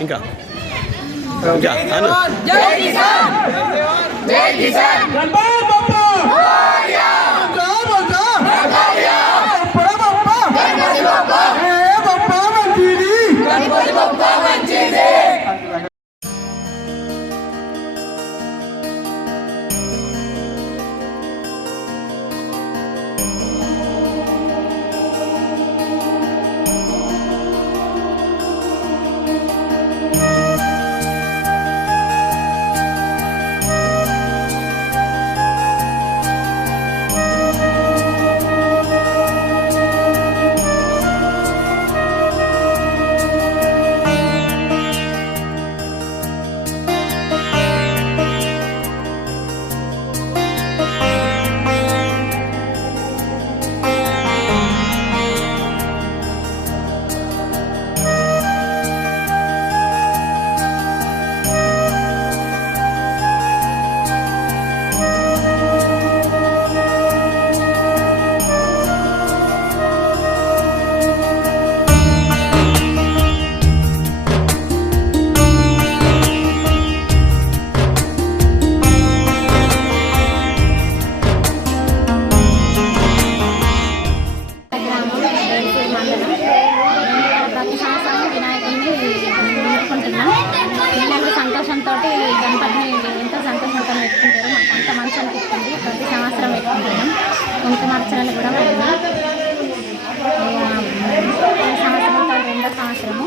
ఇంకా. ఇంకా సంతోషంతో గణపతిని ఎంత సంతోషంతో పెట్టుకుంటారు. మాకు అంత మంచి అనిపిస్తుంది. ప్రతి సంవత్సరం పెట్టుకుంటున్నాం కుంకుమ అర్చనలు కూడా ఉన్నాయి ఈ సంవత్సరం రెండో సంవత్సరము.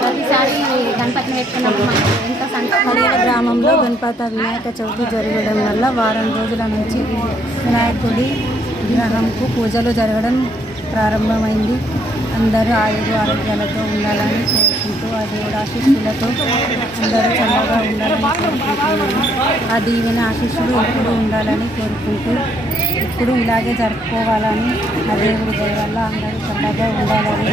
ప్రతిసారి గణపతిని పెట్టుకున్నప్పుడు మాకు ఎంత సంతోషం. గ్రామంలో గణపతి వినాయక చవితి జరగడం వల్ల వారం రోజుల నుంచి వినాయకుడి విగ్రహంకు పూజలు జరగడం ప్రారంభమైంది. అందరూ ఆయుధ ఆరోగ్యాలతో ఉండాలని కోరుకుంటూ ఆ దేవుడు ఆశీస్సులతో అందరూ చల్లగా ఉండాలని కోరుకుంటున్నాను ఆ దీవెన ఆశీస్సులు ఎప్పుడు ఉండాలని కోరుకుంటూ ఇప్పుడు ఇలాగే జరుపుకోవాలని ఆ దేవుడి వల్ల అందరూ చల్లగా ఉండాలని